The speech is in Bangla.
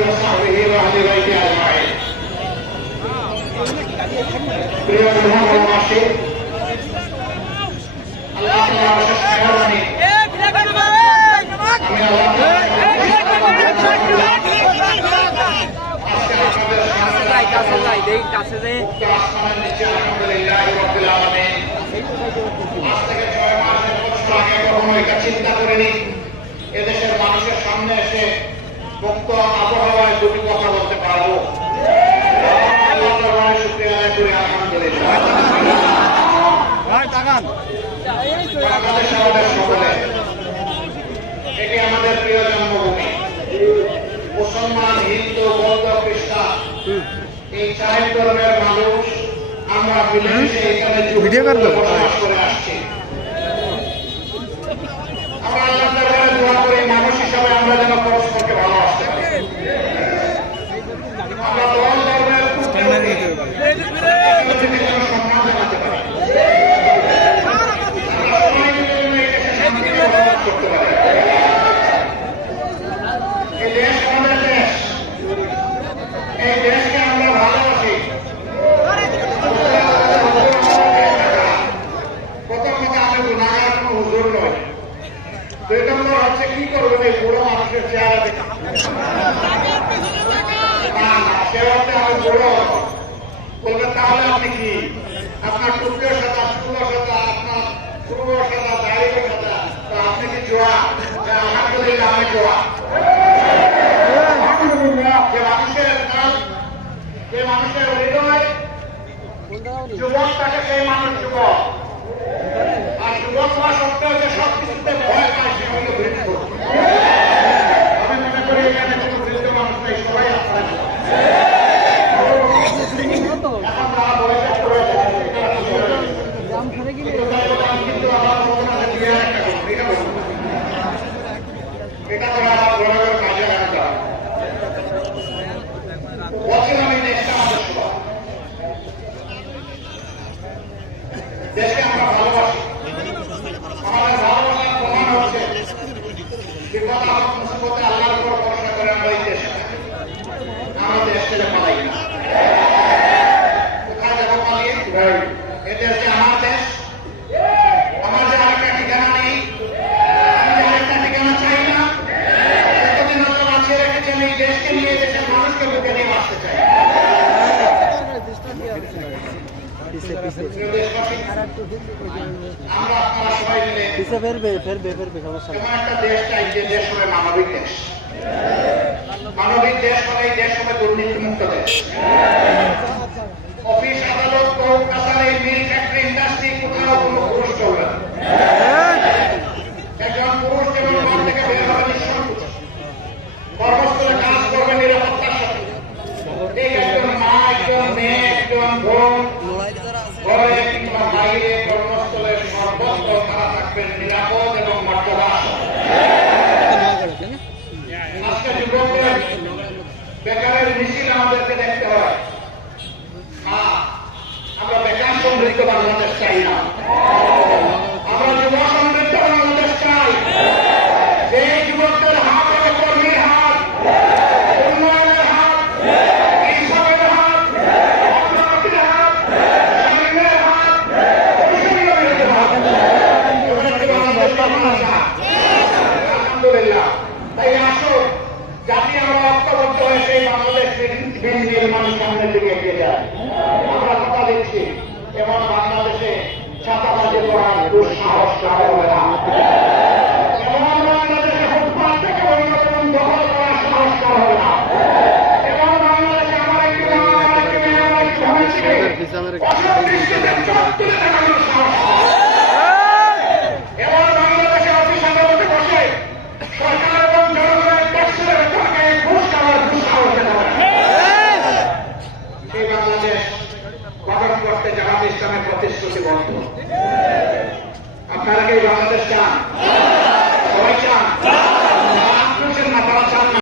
وصحبه وأهل بيته أجمعين প্রিয় মহামাসী আল্লাহ তাআলার অশেষ মেহেরবানি আমি চিন্তা করিনি এদেশের মানুষের সামনে এসে মুক্ত আবহাওয়ায় দুটি কথা বলতে পারবো। এটি আমাদের প্রিয় জন্মভূমি। মুসলমান, হিন্দু, বৌদ্ধ, খ্রিস্টান এই চার ধর্মের মানুষ আমরা এখানে বসবাস করে আসছি। আমরা আল্লাহ দরবারে দোয়া করি মানুষ হিসাবে আমরা যেন পরস্পরকে ভালোবাসতে পারি। আমরা দল ধর্মের সম্মান জানাতে পারি, করতে পারি। এই দেশ আমাদের দেশ, এই দেশকে আমরা ভালোবাসি। প্রথম কথা আমি গুনাহগার কোনো হুজুর নয়। দুই নম্বর হচ্ছে কি করবেন এই বুড়ো মানুষের চেহারা দেখে সে হচ্ছে আমি বুড়ো বলবেন তাহলে আপনি কি আপনার টুকরো সাদা, চুলো সাদা, আপনার পূর্ব সাদা, দাঁড়িয়ে সাদা, তো আপনি কি জোয়া? আলহামদুলিল্লাহ আমি জোয়া। যে মানুষের হৃদয় যুবক থাকে সেই মানুষ যুবক, আর যুবক হওয়া সত্ত্বেও যে সব কিছুতে ভয় পায় সে হল বৃদ্ধ। আমি মনে করি এখানে কোনো বৃদ্ধ মানুষ নেই, সবাই আপনার এখন তারা বয়সে পড়ে কিন্তু আমার এটা তো আমার বড় বড় কাজে লাগাতে হবে। বলছিলাম আমি দেশটা আমাদের সবার, দেশকে আমরা ভালোবাসি। আমাদের ভালোবাসার প্রমাণ হচ্ছে বিপদ আপদ মুসিবতে আল্লাহর উপর ভরসা করে আমরা এই দেশে আমরা দেশ থেকে পালাই না। কোথায় যাবো পালিয়ে? এই দেশে আমার দেশ, আমার যে আরেকটা ঠিকানা নেই, আমি যে আরেকটা ঠিকানা চাই না। এতদিন হয়তো বাঁচিয়ে রেখেছেন এই দেশকে নিয়ে, দেশের মানুষকে বুকে নিয়ে বাঁচতে চাই। আমরা আপনারা সবাই মিলে এমন একটা দেশ চাই যে দেশ হবে মানবিক দেশ। মানবিক দেশ হলে এই দেশ হবে দুর্নীতিমুক্ত দেশ। অফিস, আদালত, কোর্ট কাছারি, মিল, ফ্যাক্টরি, ইন্ডাস্ট্রি কোথাও কোনো পুরুষ চলবে না। একজন পুরুষ যেমন ঘর থেকে বের হবে নিঃসংকোচ, কর্মস্থলে কাজ করবে নিরাপত্তার সাথে। এই একজন মা, একজন মেয়ে, একজন বোন ঘরে কিংবা বাইরে কর্মস্থলের সর্বত্র তারা থাকবেন নিরাপদ এবং মর্যাদা। আজকে যুবকদের বেকারের মিছিল আমাদেরকে দেখতে হয়। আমরা বেকার সমৃদ্ধ বাংলাদেশ চাই না, আমরা যুব সমৃদ্ধ বাংলাদেশ চাই। যে যুবকদের হাত হবে কর্মীর হাত, উন্নয়নের হাত, ইনসাফের হাত, অগ্রগতির হাত, শালীনের হাত, অনুশীলনের হাত। আলহামদুলিল্লাহ। তাই আসো জাতি আমরা ঐক্যবদ্ধ হয়ে সেই বাংলাদেশ নির্মাণের সামনের দিকে এগিয়ে যায়। আমরা কথা দিচ্ছি এমন বাংলাদেশে ছাতাবাজি করার দুঃসাহস কারো হবে না। এমন বাংলাদেশে ফুটপাত থেকে অন্য কোন দখল করার সাহস কারো হবে না। এমন বাংলাদেশে আমার একটি এমন বাংলাদেশে অফিস আদালতে বসে সরকার এবং জনগণের ট্যাক্সের বেতনকে ঘুষ খাওয়ার দুঃসাহস দেখাবে। সেই বাংলাদেশ গঠন করতে জামাত ইসলামের প্রতিশ্রুতিবদ্ধ। আপনারা কি বাংলাদেশ চান? সবাই চান?